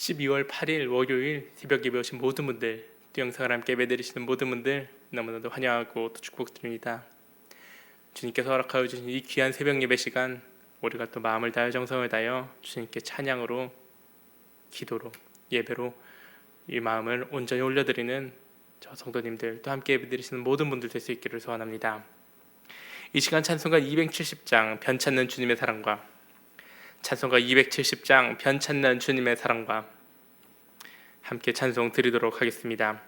12월 8일 월요일 새벽 예배 오신 모든 분들, 또 영상을 함께 예배드리시는 모든 분들 너무나도 환영하고 또 축복드립니다. 주님께서 허락하여 주신 이 귀한 새벽 예배 시간, 우리가 또 마음을 다하여 정성을 다하여 주님께 찬양으로, 기도로, 예배로 이 마음을 온전히 올려드리는 저 성도님들, 또 함께 예배드리시는 모든 분들 될 수 있기를 소원합니다. 이 시간 찬송가 270장 변찮는 주님의 사랑과, 찬송가 270장 변찮는 주님의 사랑과 함께 찬송 드리도록 하겠습니다.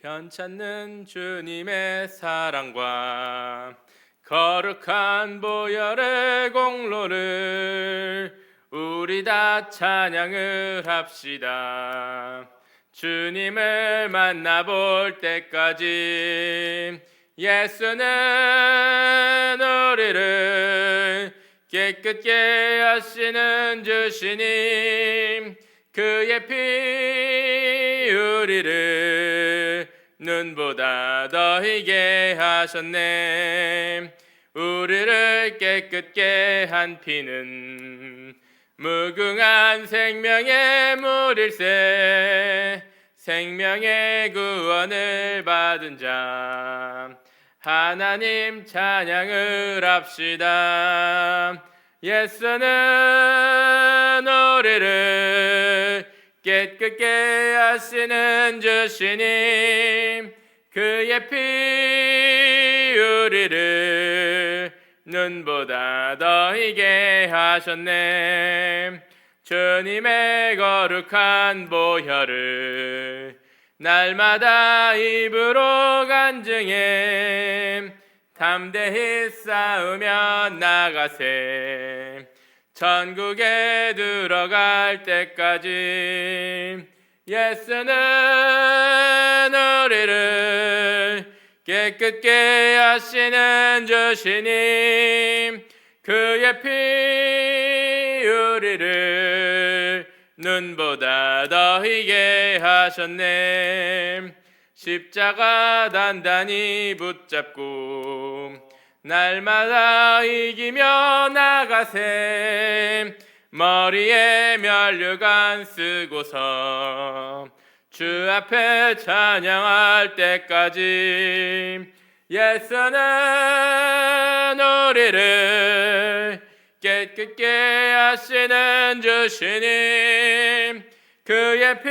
변찮는 주님의 사랑과 거룩한 보혈의 공로를 우리 다 찬양을 합시다. 주님을 만나볼 때까지 예수는 우리를 깨끗게 하시는 주시님, 그의 피 우리를 눈보다 더 희게 하셨네. 우리를 깨끗게 한 피는 무궁한 생명의 물일세. 생명의 구원을 받은 자 하나님 찬양을 합시다. 예수는 우리를 깨끗게 하시는 주시님, 그의 피 우리를 눈보다 더 희게 하셨네. 주님의 거룩한 보혈을 날마다 입으로 간증해 담대히 싸우며 나가세. 천국에 들어갈 때까지 예수는 우리를 깨끗게 하시는 주시님, 그의 피 우리를 눈보다 더 희게 하셨네. 십자가 단단히 붙잡고 날마다 이기며 나가세. 머리에 면류관 쓰고서 주 앞에 찬양할 때까지 예수는 우리를 깨끗게 하시는 주시님, 그의 피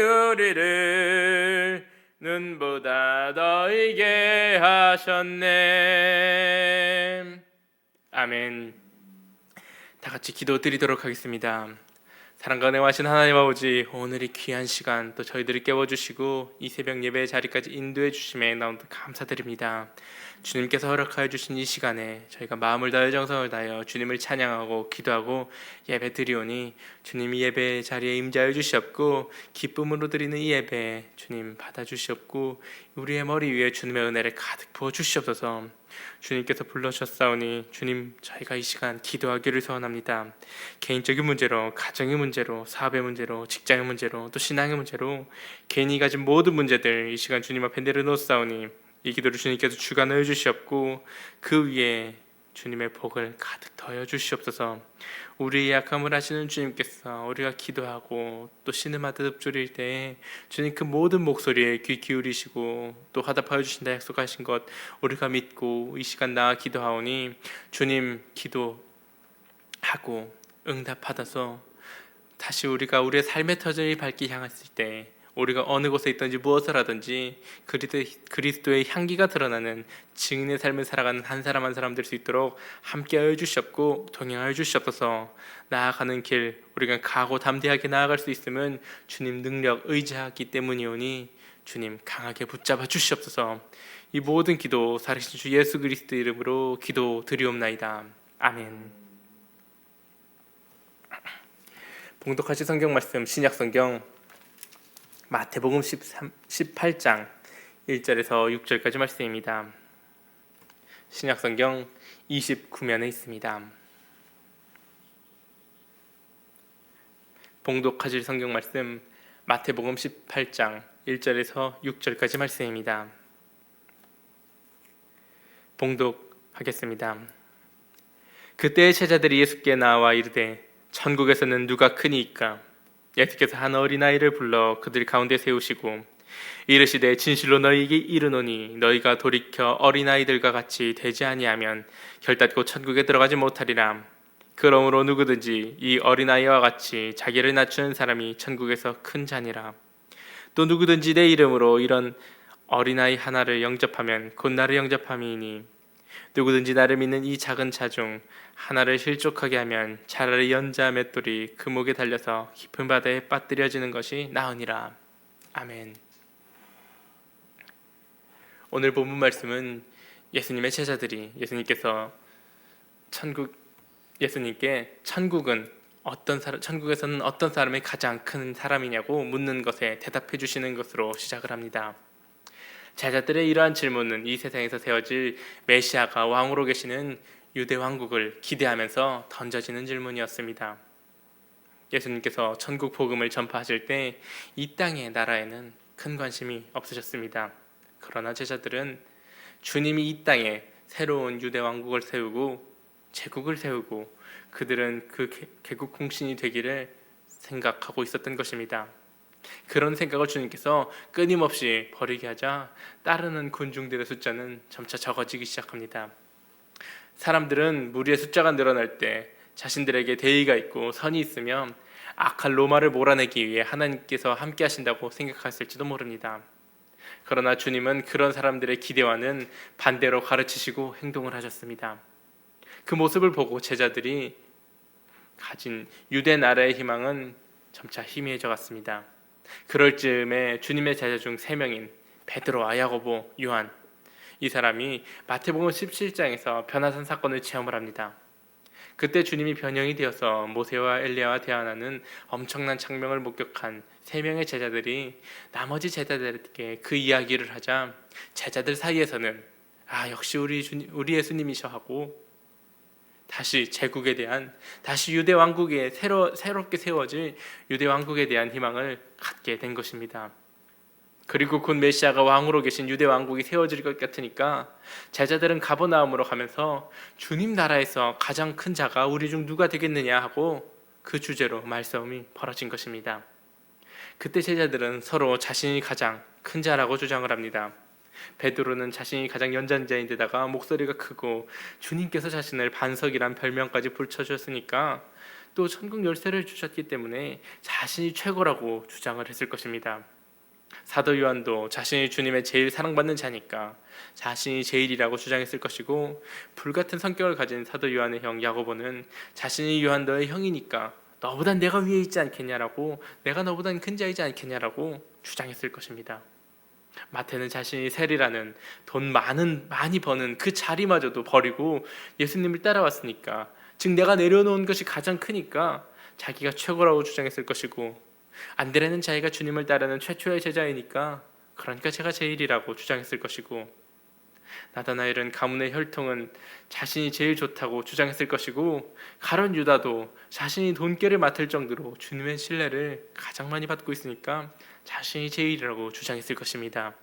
우리를 눈보다 더 희게 하셨네. 아멘. 다 같이 기도드리도록 하겠습니다. 사랑과 은혜하신 하나님 아버지, 오늘이 귀한 시간 또 저희들을 깨워주시고 이 새벽 예배의 자리까지 인도해 주심에 너무 감사드립니다. 주님께서 허락하여 주신 이 시간에 저희가 마음을 다하여 정성을 다하여 주님을 찬양하고 기도하고 예배 드리오니 주님이 예배 자리에 임재하여 주시옵고 기쁨으로 드리는 이 예배 주님 받아주시옵고 우리의 머리 위에 주님의 은혜를 가득 부어 주시옵소서. 주님께서 불러주셨사오니 주님, 저희가 이 시간 기도하기를 소원합니다. 개인적인 문제로, 가정의 문제로, 사업의 문제로, 직장의 문제로, 또 신앙의 문제로 개인이 가진 모든 문제들 이 시간 주님 앞에 내려놓사오니 이 기도를 주님께서 주관하여 주시옵고 그 위에 주님의 복을 가득 더하여 주시옵소서. 우리의 약함을 아시는 주님께서 우리가 기도하고 또 신음하듯 읊조릴 때에 주님 그 모든 목소리에 귀 기울이시고 또 화답하여 주신다 약속하신 것 우리가 믿고 이 시간 나아 기도하오니 주님 기도하고 응답받아서 다시 우리가 우리의 삶의 터전을 밝게 향했을 때 우리가 어느 곳에 있든지 무엇을 하든지 그리스도의 향기가 드러나는 증인의 삶을 살아가는 한 사람 한 사람 될 수 있도록 함께하여 주시옵고 동행하여 주시옵소서. 나아가는 길 우리가 각오 담대하게 나아갈 수 있음은 주님 능력 의지하기 때문이오니 주님 강하게 붙잡아 주시옵소서. 이 모든 기도 살아계신 주 예수 그리스도 이름으로 기도 드리옵나이다. 아멘. 봉독하실 성경 말씀 신약 성경 마태복음 18장 1절에서 6절까지 말씀입니다. 신약성경 29면에 있습니다. 봉독하실 성경 말씀 마태복음 18장 1절에서 6절까지 말씀입니다. 봉독하겠습니다. 그때의 제자들이 예수께 나와 이르되 천국에서는 누가 크니이까? 예수께서 한 어린아이를 불러 그들 가운데 세우시고 이르시되 진실로 너희에게 이르노니 너희가 돌이켜 어린아이들과 같이 되지 아니하면 결단코 천국에 들어가지 못하리라. 그러므로 누구든지 이 어린아이와 같이 자기를 낮추는 사람이 천국에서 큰 자니라. 또 누구든지 내 이름으로 이런 어린아이 하나를 영접하면 곧 나를 영접함이니 누구든지 나를 믿는 이 작은 자 중 하나를 실족하게 하면 차라리 연자 맷돌이 그 목에 달려서 깊은 바다에 빠뜨려지는 것이 나으니라. 아멘. 오늘 본문 말씀은 예수님의 제자들이 예수님께 천국에서는 어떤 사람이 가장 큰 사람이냐고 묻는 것에 대답해 주시는 것으로 시작을 합니다. 제자들의 이러한 질문은 이 세상에서 세워질 메시아가 왕으로 계시는 유대 왕국을 기대하면서 던져지는 질문이었습니다. 예수님께서 천국 복음을 전파하실 때 이 땅의 나라에는 큰 관심이 없으셨습니다. 그러나 제자들은 주님이 이 땅에 새로운 유대 왕국을 세우고 제국을 세우고 그들은 그 개국 공신이 되기를 생각하고 있었던 것입니다. 그런 생각을 주님께서 끊임없이 버리게 하자 따르는 군중들의 숫자는 점차 적어지기 시작합니다. 사람들은 무리의 숫자가 늘어날 때 자신들에게 대의가 있고 선이 있으면 악한 로마를 몰아내기 위해 하나님께서 함께 하신다고 생각했을지도 모릅니다. 그러나 주님은 그런 사람들의 기대와는 반대로 가르치시고 행동을 하셨습니다. 그 모습을 보고 제자들이 가진 유대 나라의 희망은 점차 희미해져 갔습니다. 그럴 즈음에 주님의 제자 중 3명인 베드로와 야고보, 요한, 이 사람이 마태복음 17장에서 변화산 사건을 체험을 합니다. 그때 주님이 변형이 되어서 모세와 엘리야와 대화하는 엄청난 장면을 목격한 3명의 제자들이 나머지 제자들에게 그 이야기를 하자 제자들 사이에서는 역시 우리 예수님이셔 하고 다시 제국에 대한, 다시 유대 왕국에 새롭게 세워질 유대 왕국에 대한 희망을 갖게 된 것입니다. 그리고 곧 메시아가 왕으로 계신 유대 왕국이 세워질 것 같으니까 제자들은 가버나움으로 가면서 주님 나라에서 가장 큰 자가 우리 중 누가 되겠느냐 하고 그 주제로 말싸움이 벌어진 것입니다. 그때 제자들은 서로 자신이 가장 큰 자라고 주장을 합니다. 베드로는 자신이 가장 연장자인데다가 목소리가 크고 주님께서 자신을 반석이란 별명까지 붙여주셨으니까 또 천국 열쇠를 주셨기 때문에 자신이 최고라고 주장을 했을 것입니다. 사도 요한도 자신이 주님의 제일 사랑받는 자니까 자신이 제일이라고 주장했을 것이고, 불같은 성격을 가진 사도 요한의 형 야고보는 자신이 요한 너의 형이니까 너보다 내가 위에 있지 않겠냐라고, 내가 너보다 큰 자이지 않겠냐라고 주장했을 것입니다. 마태는 자신이 세리라는 돈 많이 버는 그 자리마저도 버리고 예수님을 따라왔으니까, 즉 내가 내려놓은 것이 가장 크니까 자기가 최고라고 주장했을 것이고, 안드레는 자기가 주님을 따르는 최초의 제자이니까 그러니까 제가 제일이라고 주장했을 것이고, 나다나엘은 가문의 혈통은 자신이 제일 좋다고 주장했을 것이고, 가룟 유다도 자신이 돈깨를 맡을 정도로 주님의 신뢰를 가장 많이 받고 있으니까 자신이 제일이라고 주장했을 것입니다.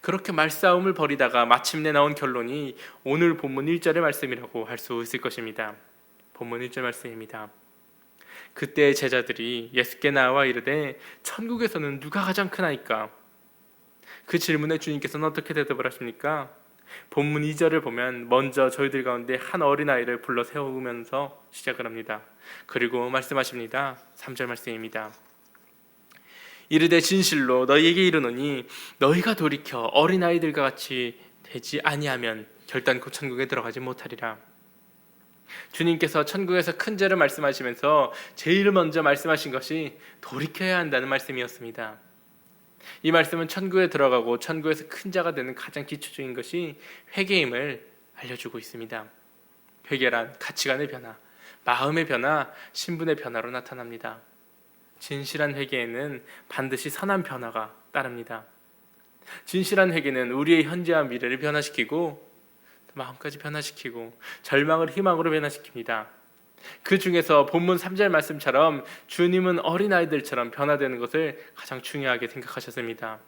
그렇게 말싸움을 벌이다가 마침내 나온 결론이 오늘 본문 1절의 말씀이라고 할 수 있을 것입니다. 본문 1절 말씀입니다. 그때 제자들이 예수께 나와 이르되 천국에서는 누가 가장 크나이까? 그 질문에 주님께서는 어떻게 대답을 하십니까? 본문 2절을 보면 먼저 저희들 가운데 한 어린아이를 불러 세우면서 시작을 합니다. 그리고 말씀하십니다. 3절 말씀입니다. 이르되 진실로 너희에게 이르노니 너희가 돌이켜 어린아이들과 같이 되지 아니하면 결단코 천국에 들어가지 못하리라. 주님께서 천국에서 큰 죄를 말씀하시면서 제일 먼저 말씀하신 것이 돌이켜야 한다는 말씀이었습니다. 이 말씀은 천국에 들어가고 천국에서 큰 자가 되는 가장 기초적인 것이 회개임을 알려주고 있습니다. 회개란 가치관의 변화, 마음의 변화, 신분의 변화로 나타납니다. 진실한 회개에는 반드시 선한 변화가 따릅니다. 진실한 회개는 우리의 현재와 미래를 변화시키고 마음까지 변화시키고 절망을 희망으로 변화시킵니다. 그 중에서 본문 3절 말씀처럼 주님은 어린아이들처럼 변화되는 것을 가장 중요하게 생각하셨습니다.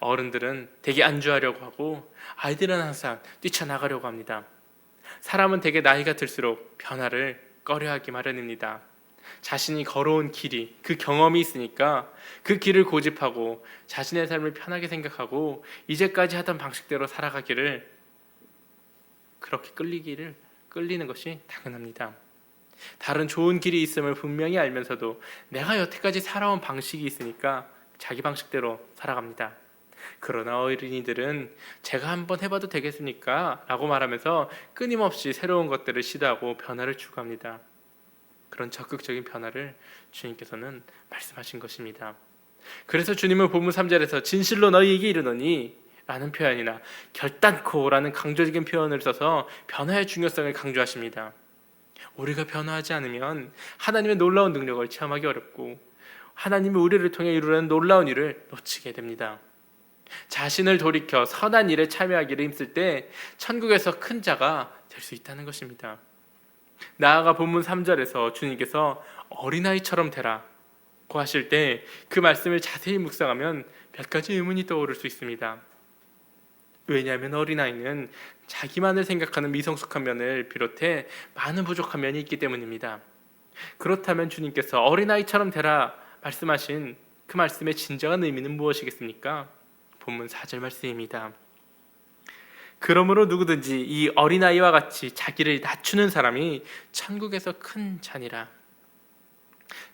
어른들은 되게 안주하려고 하고 아이들은 항상 뛰쳐나가려고 합니다. 사람은 되게 나이가 들수록 변화를 꺼려하기 마련입니다. 자신이 걸어온 길이, 그 경험이 있으니까 그 길을 고집하고 자신의 삶을 편하게 생각하고 이제까지 하던 방식대로 살아가기를, 그렇게 끌리는 것이 당연합니다. 다른 좋은 길이 있음을 분명히 알면서도 내가 여태까지 살아온 방식이 있으니까 자기 방식대로 살아갑니다. 그러나 어린이들은 제가 한번 해봐도 되겠습니까? 라고 말하면서 끊임없이 새로운 것들을 시도하고 변화를 추구합니다. 그런 적극적인 변화를 주님께서는 말씀하신 것입니다. 그래서 주님은 본문 3절에서 진실로 너희에게 이르노니 라는 표현이나 결단코 라는 강조적인 표현을 써서 변화의 중요성을 강조하십니다. 우리가 변화하지 않으면 하나님의 놀라운 능력을 체험하기 어렵고 하나님이 우리를 통해 이루려는 놀라운 일을 놓치게 됩니다. 자신을 돌이켜 선한 일에 참여하기를 힘쓸 때 천국에서 큰 자가 될 수 있다는 것입니다. 나아가 본문 3절에서 주님께서 어린아이처럼 되라고 하실 때 그 말씀을 자세히 묵상하면 몇 가지 의문이 떠오를 수 있습니다. 왜냐하면 어린아이는 자기만을 생각하는 미성숙한 면을 비롯해 많은 부족한 면이 있기 때문입니다. 그렇다면 주님께서 어린아이처럼 되라 말씀하신 그 말씀의 진정한 의미는 무엇이겠습니까? 본문 4절 말씀입니다. 그러므로 누구든지 이 어린아이와 같이 자기를 낮추는 사람이 천국에서 큰 자니라.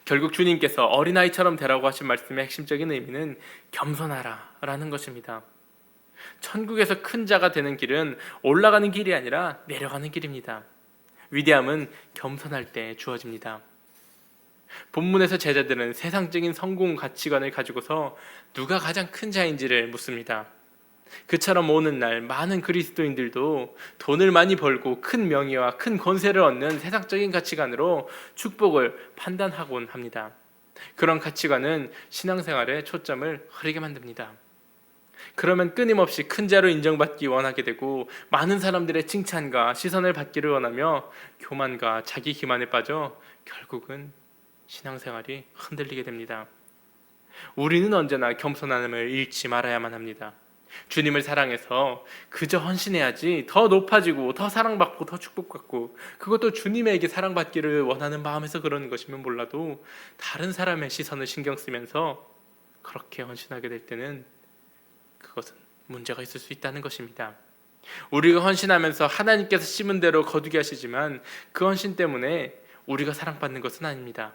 결국 주님께서 어린아이처럼 되라고 하신 말씀의 핵심적인 의미는 겸손하라 라는 것입니다. 천국에서 큰 자가 되는 길은 올라가는 길이 아니라 내려가는 길입니다. 위대함은 겸손할 때 주어집니다. 본문에서 제자들은 세상적인 성공 가치관을 가지고서 누가 가장 큰 자인지를 묻습니다. 그처럼 오는 날 많은 그리스도인들도 돈을 많이 벌고 큰 명예와 큰 권세를 얻는 세상적인 가치관으로 축복을 판단하곤 합니다. 그런 가치관은 신앙생활에 초점을 흐리게 만듭니다. 그러면 끊임없이 큰 자로 인정받기 원하게 되고 많은 사람들의 칭찬과 시선을 받기를 원하며 교만과 자기 기만에 빠져 결국은 신앙생활이 흔들리게 됩니다. 우리는 언제나 겸손함을 잃지 말아야만 합니다. 주님을 사랑해서 그저 헌신해야지 더 높아지고 더 사랑받고 더 축복받고, 그것도 주님에게 사랑받기를 원하는 마음에서 그러는 것이면 몰라도 다른 사람의 시선을 신경 쓰면서 그렇게 헌신하게 될 때는 그것은 문제가 있을 수 있다는 것입니다. 우리가 헌신하면서 하나님께서 심은 대로 거두게 하시지만 그 헌신 때문에 우리가 사랑받는 것은 아닙니다.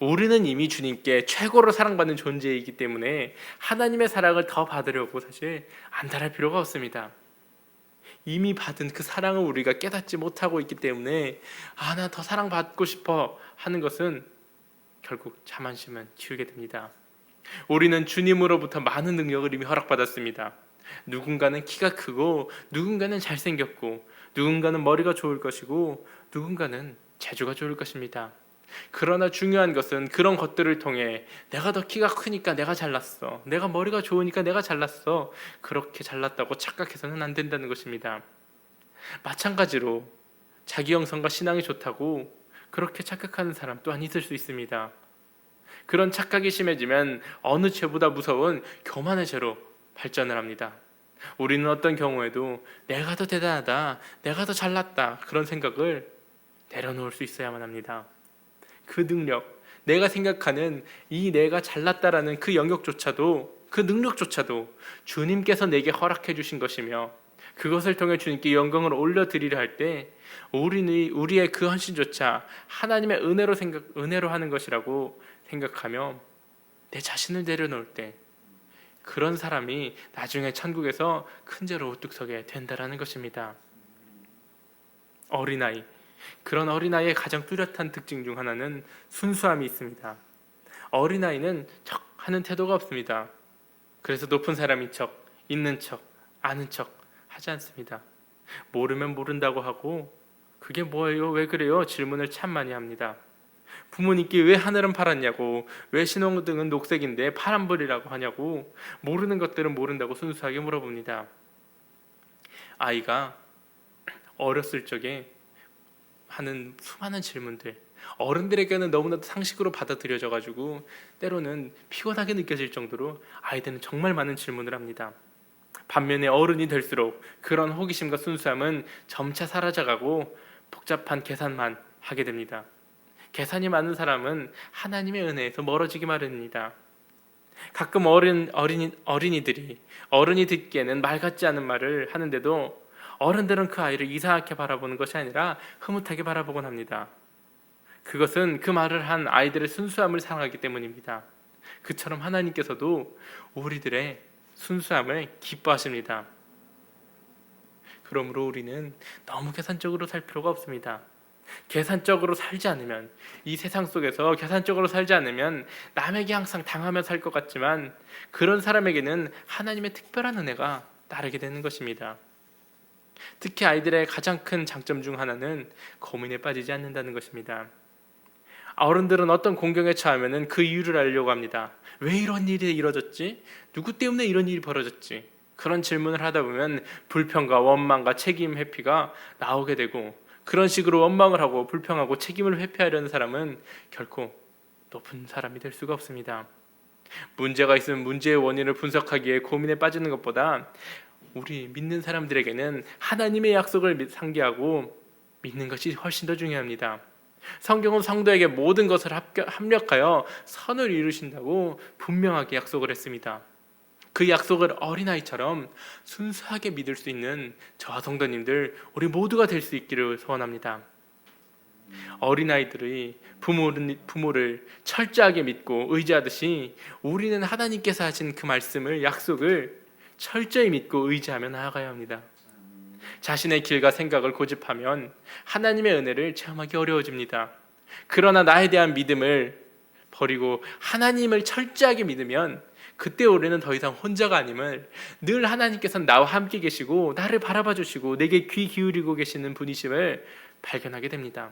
우리는 이미 주님께 최고로 사랑받는 존재이기 때문에 하나님의 사랑을 더 받으려고 사실 안달할 필요가 없습니다. 이미 받은 그 사랑을 우리가 깨닫지 못하고 있기 때문에 나 더 사랑받고 싶어 하는 것은 결국 자만심은 키우게 됩니다. 우리는 주님으로부터 많은 능력을 이미 허락받았습니다. 누군가는 키가 크고 누군가는 잘생겼고 누군가는 머리가 좋을 것이고 누군가는 재주가 좋을 것입니다. 그러나 중요한 것은 그런 것들을 통해 내가 더 키가 크니까 내가 잘났어, 내가 머리가 좋으니까 내가 잘났어, 그렇게 잘났다고 착각해서는 안 된다는 것입니다. 마찬가지로 자기 형성과 신앙이 좋다고 그렇게 착각하는 사람 또한 있을 수 있습니다. 그런 착각이 심해지면 어느 죄보다 무서운 교만의 죄로 발전을 합니다. 우리는 어떤 경우에도 내가 더 대단하다, 내가 더 잘났다, 그런 생각을 내려놓을 수 있어야만 합니다. 그 능력, 내가 생각하는 이 내가 잘났다라는 그 영역조차도, 그 능력조차도 주님께서 내게 허락해 주신 것이며 그것을 통해 주님께 영광을 올려드리려 할 때 우리의 그 헌신조차 하나님의 은혜로 하는 것이라고 생각하며 내 자신을 내려놓을 때 그런 사람이 나중에 천국에서 큰 죄로 우뚝 서게 된다라는 것입니다. 어린아이, 그런 어린아이의 가장 뚜렷한 특징 중 하나는 순수함이 있습니다. 어린아이는 척 하는 태도가 없습니다. 그래서 높은 사람인 척, 있는 척, 아는 척 하지 않습니다. 모르면 모른다고 하고 그게 뭐예요? 왜 그래요? 질문을 참 많이 합니다. 부모님께 왜 하늘은 파랗냐고, 왜 신호등은 녹색인데 파란불이라고 하냐고, 모르는 것들은 모른다고 순수하게 물어봅니다. 아이가 어렸을 적에 하는 수많은 질문들, 어른들에게는 너무나도 상식으로 받아들여져 가지고 때로는 피곤하게 느껴질 정도로 아이들은 정말 많은 질문을 합니다. 반면에 어른이 될수록 그런 호기심과 순수함은 점차 사라져가고 복잡한 계산만 하게 됩니다. 계산이 많은 사람은 하나님의 은혜에서 멀어지기 마련입니다. 가끔 어린이들이 어른이 듣기에는 말 같지 않은 말을 하는데도 어른들은 그 아이를 이상하게 바라보는 것이 아니라 흐뭇하게 바라보곤 합니다. 그것은 그 말을 한 아이들의 순수함을 사랑하기 때문입니다. 그처럼 하나님께서도 우리들의 순수함을 기뻐하십니다. 그러므로 우리는 너무 계산적으로 살 필요가 없습니다. 계산적으로 살지 않으면, 이 세상 속에서 계산적으로 살지 않으면 남에게 항상 당하며 살 것 같지만 그런 사람에게는 하나님의 특별한 은혜가 따르게 되는 것입니다. 특히 아이들의 가장 큰 장점 중 하나는 고민에 빠지지 않는다는 것입니다. 어른들은 어떤 공경에 처하면 그 이유를 알려고 합니다. 왜 이런 일이 이루어졌지? 누구 때문에 이런 일이 벌어졌지? 그런 질문을 하다 보면 불평과 원망과 책임 회피가 나오게 되고, 그런 식으로 원망을 하고 불평하고 책임을 회피하려는 사람은 결코 높은 사람이 될 수가 없습니다. 문제가 있으면 문제의 원인을 분석하기에 고민에 빠지는 것보다 우리 믿는 사람들에게는 하나님의 약속을 상기하고 믿는 것이 훨씬 더 중요합니다. 성경은 성도에게 모든 것을 합력하여 선을 이루신다고 분명하게 약속을 했습니다. 그 약속을 어린아이처럼 순수하게 믿을 수 있는 저와 성도님들, 우리 모두가 될 수 있기를 소원합니다. 어린아이들이 부모를 철저하게 믿고 의지하듯이 우리는 하나님께서 하신 그 말씀을, 약속을 철저히 믿고 의지하며 나아가야 합니다. 자신의 길과 생각을 고집하면 하나님의 은혜를 체험하기 어려워집니다. 그러나 나에 대한 믿음을 버리고 하나님을 철저하게 믿으면 그때 우리는 더 이상 혼자가 아님을, 늘 하나님께서는 나와 함께 계시고 나를 바라봐 주시고 내게 귀 기울이고 계시는 분이심을 발견하게 됩니다.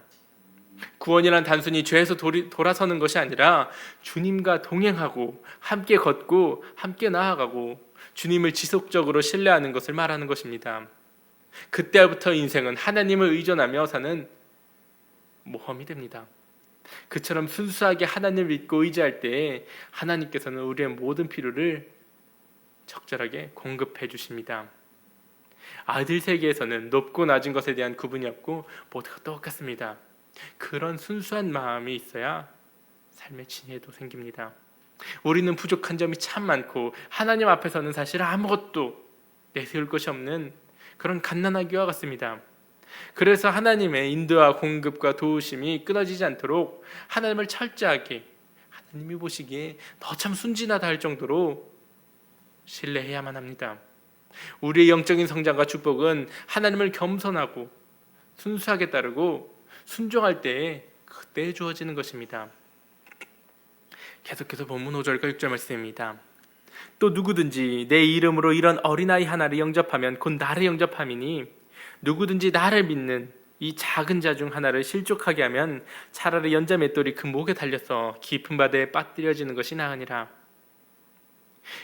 구원이란 단순히 죄에서 돌아서는 것이 아니라 주님과 동행하고 함께 걷고 함께 나아가고 주님을 지속적으로 신뢰하는 것을 말하는 것입니다. 그때부터 인생은 하나님을 의존하며 사는 모험이 됩니다. 그처럼 순수하게 하나님을 믿고 의지할 때에 하나님께서는 우리의 모든 필요를 적절하게 공급해 주십니다. 아들 세계에서는 높고 낮은 것에 대한 구분이 없고 모두가 똑같습니다. 그런 순수한 마음이 있어야 삶의 진해도 생깁니다. 우리는 부족한 점이 참 많고 하나님 앞에서는 사실 아무것도 내세울 것이 없는 그런 갓난아기와 같습니다. 그래서 하나님의 인도와 공급과 도우심이 끊어지지 않도록 하나님을 철저하게, 하나님이 보시기에 너 참 순진하다 할 정도로 신뢰해야만 합니다. 우리의 영적인 성장과 축복은 하나님을 겸손하고 순수하게 따르고 순종할 때에 그때 주어지는 것입니다. 계속해서 본문 5절과 6절 말씀입니다. 또 누구든지 내 이름으로 이런 어린아이 하나를 영접하면 곧 나를 영접함이니 누구든지 나를 믿는 이 작은 자 중 하나를 실족하게 하면 차라리 연자 맷돌이 그 목에 달려서 깊은 바다에 빠뜨려지는 것이 나으니라.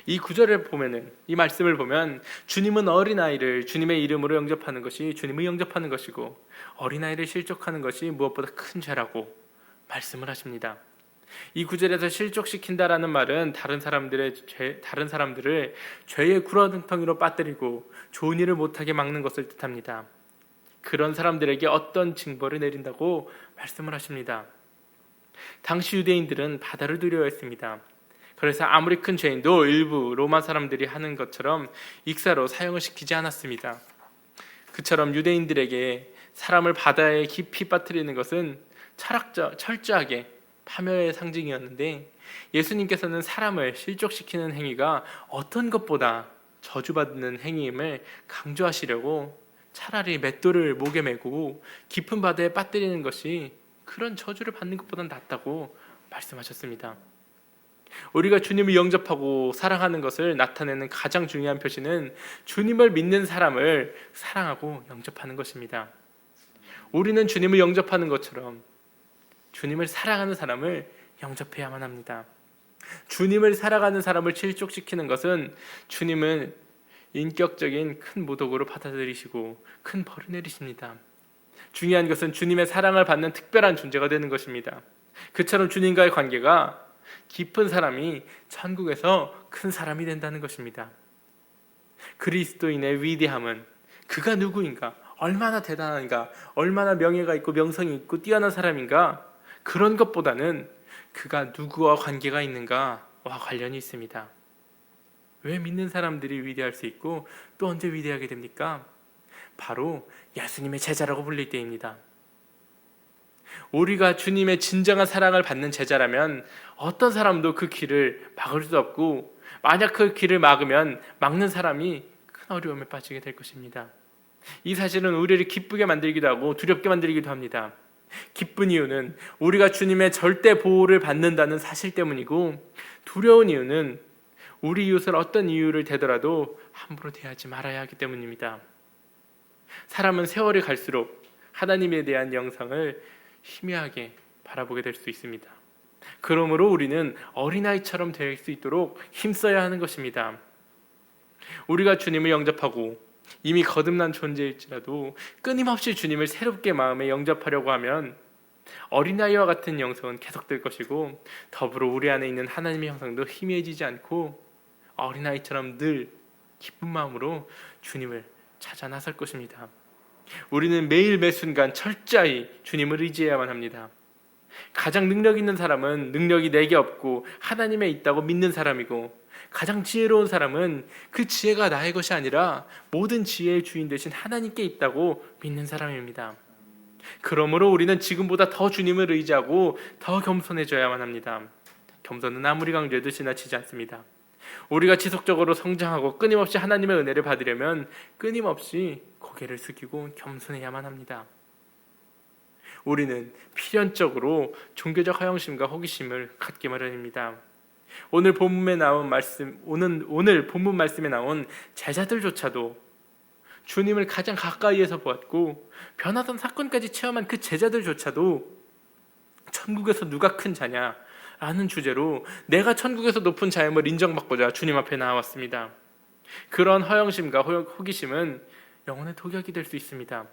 이 구절을 보면은, 이 말씀을 보면 주님은 어린아이를 주님의 이름으로 영접하는 것이 주님을 영접하는 것이고 어린아이를 실족하는 것이 무엇보다 큰 죄라고 말씀을 하십니다. 이 구절에서 실족시킨다라는 말은 다른 사람들을 죄의 구렁텅이로 빠뜨리고 좋은 일을 못하게 막는 것을 뜻합니다. 그런 사람들에게 어떤 징벌을 내린다고 말씀을 하십니다. 당시 유대인들은 바다를 두려워했습니다. 그래서 아무리 큰 죄인도 일부 로마 사람들이 하는 것처럼 익사로 사형을 시키지 않았습니다. 그처럼 유대인들에게 사람을 바다에 깊이 빠뜨리는 것은 철저하게 파멸의 상징이었는데, 예수님께서는 사람을 실족시키는 행위가 어떤 것보다 저주받는 행위임을 강조하시려고 차라리 맷돌을 목에 메고 깊은 바다에 빠뜨리는 것이 그런 저주를 받는 것보다 낫다고 말씀하셨습니다. 우리가 주님을 영접하고 사랑하는 것을 나타내는 가장 중요한 표시는 주님을 믿는 사람을 사랑하고 영접하는 것입니다. 우리는 주님을 영접하는 것처럼 주님을 사랑하는 사람을 영접해야만 합니다. 주님을 사랑하는 사람을 실족시키는 것은 주님은 인격적인 큰 모독으로 받아들이시고 큰 벌을 내리십니다. 중요한 것은 주님의 사랑을 받는 특별한 존재가 되는 것입니다. 그처럼 주님과의 관계가 깊은 사람이 천국에서 큰 사람이 된다는 것입니다. 그리스도인의 위대함은 그가 누구인가, 얼마나 대단한가, 얼마나 명예가 있고 명성이 있고 뛰어난 사람인가, 그런 것보다는 그가 누구와 관계가 있는가와 관련이 있습니다. 왜 믿는 사람들이 위대할 수 있고 또 언제 위대하게 됩니까? 바로 예수님의 제자라고 불릴 때입니다. 우리가 주님의 진정한 사랑을 받는 제자라면 어떤 사람도 그 길을 막을 수 없고, 만약 그 길을 막으면 막는 사람이 큰 어려움에 빠지게 될 것입니다. 이 사실은 우리를 기쁘게 만들기도 하고 두렵게 만들기도 합니다. 기쁜 이유는 우리가 주님의 절대 보호를 받는다는 사실 때문이고, 두려운 이유는 우리 이웃을 어떤 이유를 대더라도 함부로 대하지 말아야 하기 때문입니다. 사람은 세월이 갈수록 하나님에 대한 영상을 희미하게 바라보게 될 수 있습니다. 그러므로 우리는 어린아이처럼 될 수 있도록 힘써야 하는 것입니다. 우리가 주님을 영접하고 이미 거듭난 존재일지라도 끊임없이 주님을 새롭게 마음에 영접하려고 하면 어린아이와 같은 영성은 계속될 것이고, 더불어 우리 안에 있는 하나님의 형상도 희미해지지 않고 어린아이처럼 늘 기쁜 마음으로 주님을 찾아 나설 것입니다. 우리는 매일 매순간 철저히 주님을 의지해야만 합니다. 가장 능력 있는 사람은 능력이 내게 없고 하나님에 있다고 믿는 사람이고, 가장 지혜로운 사람은 그 지혜가 나의 것이 아니라 모든 지혜의 주인 되신 하나님께 있다고 믿는 사람입니다. 그러므로 우리는 지금보다 더 주님을 의지하고 더 겸손해져야만 합니다. 겸손은 아무리 강조해도 지나치지 않습니다. 우리가 지속적으로 성장하고 끊임없이 하나님의 은혜를 받으려면 끊임없이 고개를 숙이고 겸손해야만 합니다. 우리는 필연적으로 종교적 허영심과 호기심을 갖기 마련입니다. 오늘 본문 말씀에 나온 제자들조차도 주님을 가장 가까이에서 보았고 변화된 사건까지 체험한 그 제자들조차도 천국에서 누가 큰 자냐 라는 주제로 내가 천국에서 높은 자임을 인정받고자 주님 앞에 나왔습니다. 그런 허영심과 호기심은 영혼의 독약이 될 수 있습니다.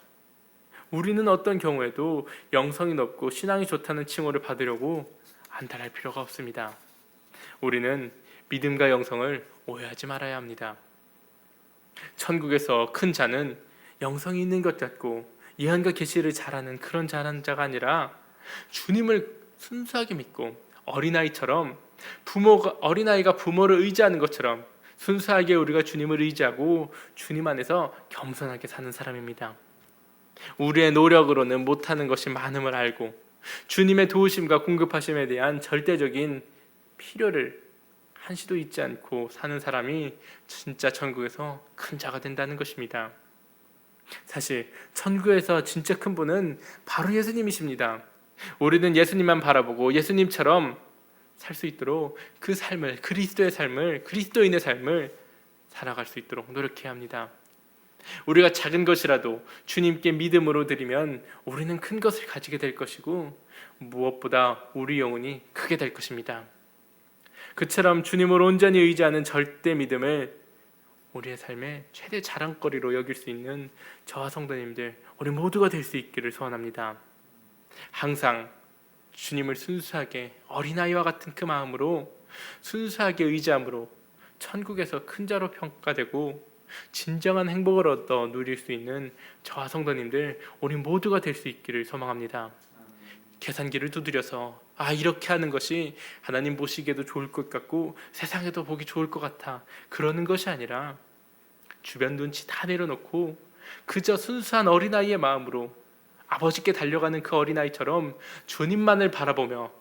우리는 어떤 경우에도 영성이 높고 신앙이 좋다는 칭호를 받으려고 안달할 필요가 없습니다. 우리는 믿음과 영성을 오해하지 말아야 합니다. 천국에서 큰 자는 영성이 있는 것 같고 예언과 계시를 잘하는 그런 잘하는 자가 아니라 주님을 순수하게 믿고 어린아이가 부모를 의지하는 것처럼 순수하게 우리가 주님을 의지하고 주님 안에서 겸손하게 사는 사람입니다. 우리의 노력으로는 못하는 것이 많음을 알고 주님의 도우심과 공급하심에 대한 절대적인 필요를 한시도 잊지 않고 사는 사람이 진짜 천국에서 큰 자가 된다는 것입니다. 사실 천국에서 진짜 큰 분은 바로 예수님이십니다. 우리는 예수님만 바라보고 예수님처럼 살 수 있도록 그 삶을, 그리스도인의 삶을 살아갈 수 있도록 노력해야 합니다. 우리가 작은 것이라도 주님께 믿음으로 드리면 우리는 큰 것을 가지게 될 것이고 무엇보다 우리 영혼이 크게 될 것입니다. 그처럼 주님을 온전히 의지하는 절대 믿음을 우리의 삶의 최대 자랑거리로 여길 수 있는 저와 성도님들, 우리 모두가 될 수 있기를 소원합니다. 항상 주님을 순수하게 어린아이와 같은 그 마음으로 순수하게 의지함으로 천국에서 큰 자로 평가되고 진정한 행복을 얻어 누릴 수 있는 저와 성도님들, 우리 모두가 될 수 있기를 소망합니다. 계산기를 두드려서 이렇게 하는 것이 하나님 보시기에도 좋을 것 같고 세상에도 보기 좋을 것 같아 그러는 것이 아니라 주변 눈치 다 내려놓고 그저 순수한 어린아이의 마음으로 아버지께 달려가는 그 어린아이처럼 주님만을 바라보며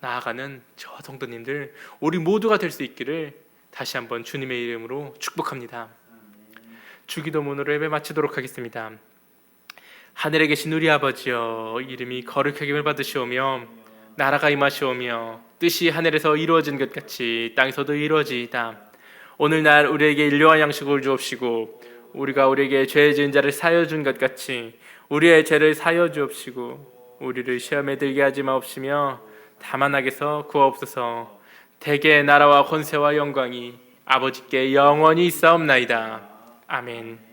나아가는 저와 성도님들, 우리 모두가 될 수 있기를 다시 한번 주님의 이름으로 축복합니다. 주기도문으로 예배 마치도록 하겠습니다. 하늘에 계신 우리 아버지여, 이름이 거룩하게 여김을 받으시오며 나라가 임하시오며 뜻이 하늘에서 이루어진 것 같이 땅에서도 이루어지이다. 오늘날 우리에게 일용할 양식을 주옵시고 우리가 우리에게 죄 지은 자를 사하여 준 것 같이 우리의 죄를 사하여 주옵시고 우리를 시험에 들게 하지 마옵시며 다만 악에서 구하옵소서. 대개 나라와 권세와 영광이 아버지께 영원히 있사옵나이다. 아멘.